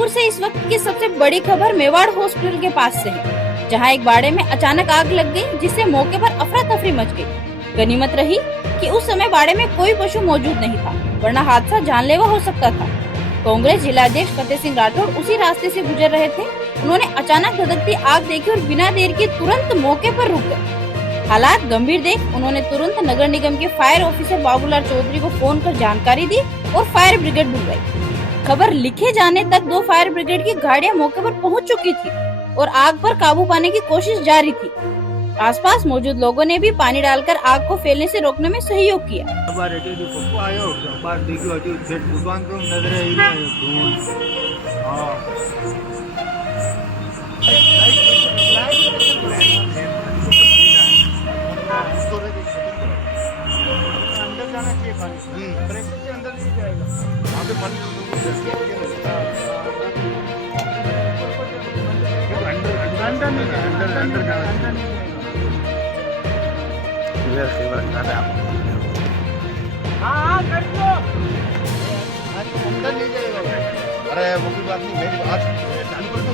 जबलपुर से इस वक्त की सबसे बड़ी खबर मेवाड़ हॉस्पिटल के पास से है, जहां एक बाड़े में अचानक आग लग गई, जिससे मौके पर अफरा तफरी मच गई। गनीमत रही कि उस समय बाड़े में कोई पशु मौजूद नहीं था, वरना हादसा जानलेवा हो सकता था। कांग्रेस जिलाध्यक्ष फतेह सिंह राठौड़ उसी रास्ते से गुजर रहे थे। उन्होंने अचानक धधकती आग देखी और बिना देर के तुरंत मौके पर रुक गए। हालात गंभीर देख उन्होंने तुरंत नगर निगम के फायर ऑफिसर बाबूलाल चौधरी को फोन कर जानकारी दी और फायर ब्रिगेड बुलवाई। खबर लिखे जाने तक 2 फायर ब्रिगेड की गाड़ियां मौके पर पहुंच चुकी थी और आग पर काबू पाने की कोशिश जारी थी। आसपास मौजूद लोगों ने भी पानी डालकर आग को फैलने से रोकने में सहयोग किया। अंदर जाना चाहिए पानी, ब्रेक के अंदर नहीं जाएगा। वहाँ पे पानी अंदर नहीं जाएगा, अंदर जाना हाँ कर दो, अंदर नहीं जाएगा। अरे वो कोई बात नहीं, मेरी बात चालू कर दो।